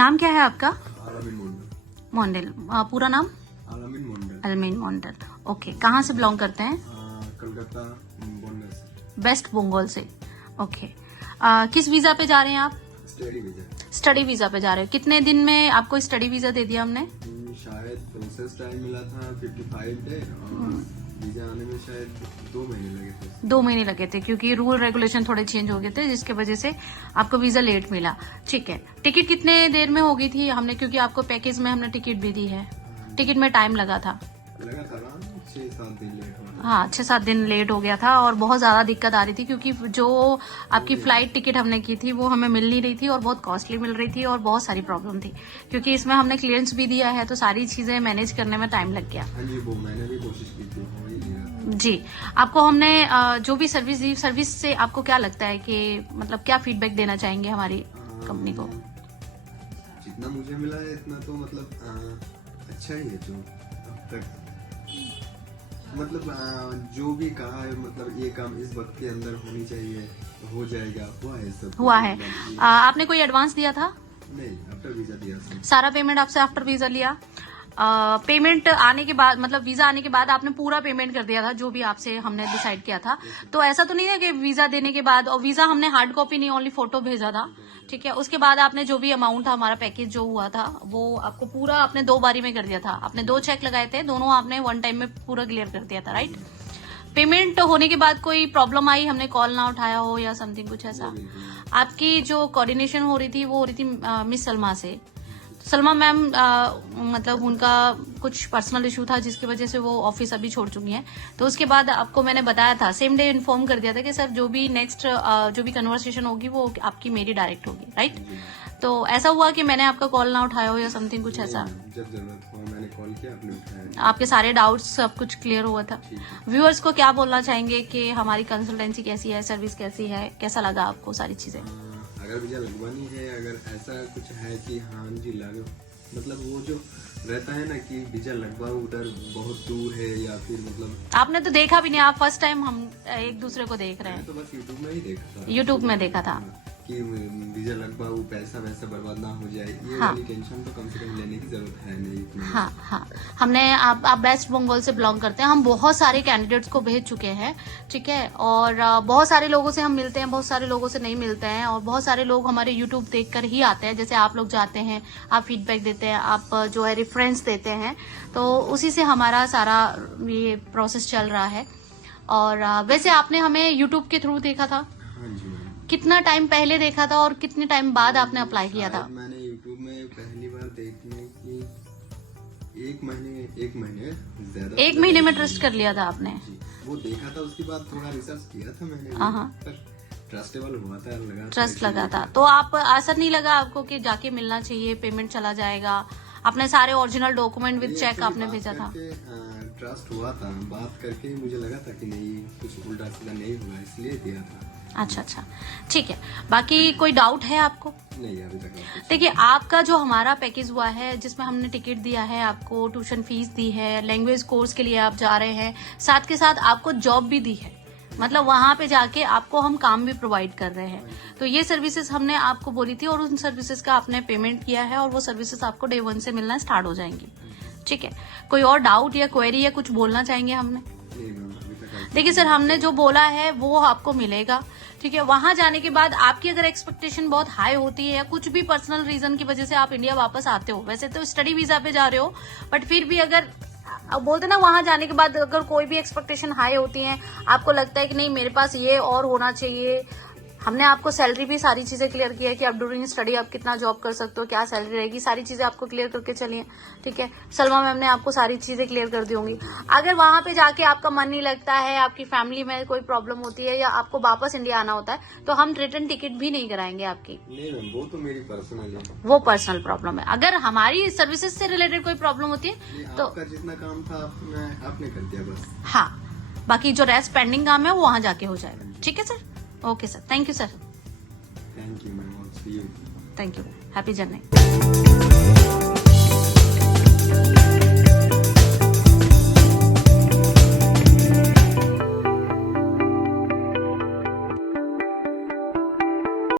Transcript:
नाम क्या है आपका? आलमीन मोंडल। मोंडल। पूरा नाम? आलमीन मोंडल। अलमीन मोंडल। ओके, कहाँ से बिलोंग करते हैं? कलकत्ता बॉम्बे से। वेस्ट बंगाल से। ओके, किस वीजा पे जा रहे हैं आप? Study visa. स्टडी वीजा पे जा रहे हो। कितने दिन में आपको स्टडी वीजा दे दिया हमने? शायद प्रोसेस टाइम मिला था 55 डे और वीजा आने में शायद 2 महीने लगे थे। 2 महीने लगे थे क्योंकि रूल रेगुलेशन थोड़े चेंज हो गए थे, जिसके वजह से आपको वीजा लेट मिला। ठीक है, टिकट कितने देर में हो गई थी हमने, क्योंकि आपको पैकेज में हमने टिकट भी दी है। टिकट में टाइम लगा था? 6-7 दिन लेट हुआ था। हाँ, 6-7 दिन लेट हो गया था और बहुत ज्यादा दिक्कत आ रही थी, क्योंकि जो आपकी फ्लाइट टिकट हमने की थी वो हमें मिल नहीं रही थी और बहुत कॉस्टली मिल रही थी और बहुत सारी प्रॉब्लम थी, क्योंकि इसमें हमने क्लियरेंस भी दिया है तो सारी चीजें मैनेज करने में टाइम लग गया। हाँ जी, वो मैंने भी कोशिश की थी, हो ही नहीं रहा था। जी, आपको हमने जो भी सर्विस दी, सर्विस से आपको क्या लगता है कि मतलब क्या फीडबैक देना चाहेंगे हमारी कंपनी को? जितना मुझे मिला है इतना तो मतलब अच्छा ही है। जो अब तक मतलब जो भी कहा है, मतलब ये काम इस वक्त के अंदर होनी चाहिए, हो जाएगा, हुआ है सब हुआ है। आपने कोई एडवांस दिया था? नहीं, आफ्टर वीजा दिया था। सारा पेमेंट आपसे आफ्टर वीजा लिया? पेमेंट आने के बाद, मतलब वीजा आने के बाद आपने पूरा पेमेंट कर दिया था जो भी आपसे हमने डिसाइड किया था? तो ऐसा तो नहीं है कि वीजा देने के बाद, और वीजा हमने हार्ड कॉपी नहीं, ओनली फोटो भेजा था, ठीक है, उसके बाद आपने जो भी अमाउंट था, हमारा पैकेज जो हुआ था वो आपको पूरा आपने 2 बारी में कर दिया था? आपने 2 चेक लगाए थे, दोनों आपने 1 टाइम में पूरा क्लियर कर दिया था, राइट? पेमेंट होने के बाद कोई प्रॉब्लम आई, हमने कॉल ना उठाया हो या समथिंग कुछ ऐसा? आपकी जो कोऑर्डिनेशन हो रही थी वो हो रही थी मिस सलमा से। सलमा मैम मतलब उनका कुछ पर्सनल इशू था जिसकी वजह से वो ऑफिस अभी छोड़ चुकी हैं। तो उसके बाद आपको मैंने बताया था, सेम डे इन्फॉर्म कर दिया था कि सर जो भी नेक्स्ट जो भी कन्वर्सेशन होगी वो आपकी मेरी डायरेक्ट होगी, राइट? तो ऐसा हुआ कि मैंने आपका कॉल ना उठाया हो या समथिंग कुछ ऐसा? जब जरूरत हुआ मैंने कॉल किया, आपने उठाया। आपके सारे डाउट्स सब कुछ क्लियर हुआ था? व्यूअर्स को क्या बोलना चाहेंगे कि हमारी कंसल्टेंसी कैसी है, सर्विस कैसी है, कैसा लगा आपको सारी चीजें? अगर वीजा लगवानी है, अगर ऐसा कुछ है कि हाँ जी लगो, मतलब वो जो रहता है ना कि वीजा लगवाओ, उधर बहुत दूर है या फिर मतलब आपने तो देखा भी नहीं, आप फर्स्ट टाइम हम एक दूसरे को देख रहे हैं। तो बस यूट्यूब में ही देखा था। यूट्यूब में देखा था कि वीजा लगवाओ, पैसा वैसा बर्बाद ना हो जाए, ये हाँ। वाली टेंशन तो कम से कम लेने की जरूरत है नहीं इतनी। हाँ हाँ, हमने आप वेस्ट बंगाल से बिलोंग करते हैं, हम बहुत सारे कैंडिडेट्स को भेज चुके हैं, ठीक है, और बहुत सारे लोगों से हम मिलते हैं, बहुत सारे लोगों से नहीं मिलते हैं, और बहुत सारे लोग हमारे यूट्यूब देखकर ही आते हैं। जैसे आप लोग जाते हैं, आप फीडबैक देते हैं, आप जो है रेफरेंस देते हैं, तो उसी से हमारा सारा ये प्रोसेस चल रहा है। और वैसे आपने हमें यूट्यूब के थ्रू देखा था? हाँ जी मैम। कितना टाइम पहले देखा था और कितने टाइम बाद आपने अप्लाई किया था? मैंने यूट्यूब में पहली बार देखने की 1 महीने ज्यादा 1 महीने में ट्रस्ट कर लिया था आपने? जी, वो देखा था, उसके बाद थोड़ा रिसर्च किया था मैंने, पर ट्रस्टेबल हुआ था, लगा ट्रस्ट लगा था। तो आप ऐसा नहीं लगा आपको कि जाके मिलना चाहिए, पेमेंट चला जाएगा? आपने सारे ओरिजिनल डॉक्यूमेंट विद चेक आपने भेजा था? ट्रस्ट हुआ था, बात करके मुझे लगा था कि नहीं कुछ उल्टा सीधा नहीं हुआ, इसलिए दिया था। अच्छा अच्छा, ठीक है। बाकी कोई डाउट है आपको? नहीं, अभी तक देखिए, आपका जो हमारा पैकेज हुआ है जिसमें हमने टिकट दिया है, आपको ट्यूशन फीस दी है, लैंग्वेज कोर्स के लिए आप जा रहे हैं, साथ के साथ आपको जॉब भी दी है, मतलब वहां पे जाके आपको हम काम भी प्रोवाइड कर रहे हैं। तो ये सर्विसेज हमने आपको बोली थी और उन सर्विसेज का आपने पेमेंट किया है और वो सर्विसेज आपको डे 1 से मिलना स्टार्ट हो जाएंगी, ठीक है। कोई और डाउट या क्वेरी या कुछ बोलना चाहेंगे हमने? देखिए सर, हमने जो बोला है वो आपको मिलेगा, ठीक है। वहां जाने के बाद आपकी अगर एक्सपेक्टेशन बहुत हाई होती है या कुछ भी पर्सनल रीजन की वजह से आप इंडिया वापस आते हो, वैसे तो स्टडी वीजा पे जा रहे हो, बट फिर भी अगर अब बोलते ना, वहां जाने के बाद अगर कोई भी एक्सपेक्टेशन हाई होती है, आपको लगता है कि नहीं मेरे पास ये और होना चाहिए, हमने आपको सैलरी भी सारी चीजें क्लियर की है कि आप ड्यूरिंग स्टडी आप कितना जॉब कर सकते हो, क्या सैलरी रहेगी, सारी चीजें आपको क्लियर करके चलिए, ठीक है। सलमा मैम ने आपको सारी चीजें क्लियर कर दी होंगी। अगर वहां पे जाके आपका मन नहीं लगता है, आपकी फैमिली में कोई प्रॉब्लम होती है या आपको वापस इंडिया आना होता है, तो हम रिटर्न टिकट भी नहीं कराएंगे आपकी। नहीं मैम, वो तो मेरी पर्सनल है, वो पर्सनल प्रॉब्लम है। अगर हमारी सर्विसेज से रिलेटेड कोई प्रॉब्लम होती है तो आपका जितना काम था आपने कर दिया बस। हाँ, बाकी जो रेस्ट पेंडिंग काम है वो वहां जाके हो जाएगा, ठीक है sir. Okay sir, thank you sir. Thank you ma'am, thank you, happy journey.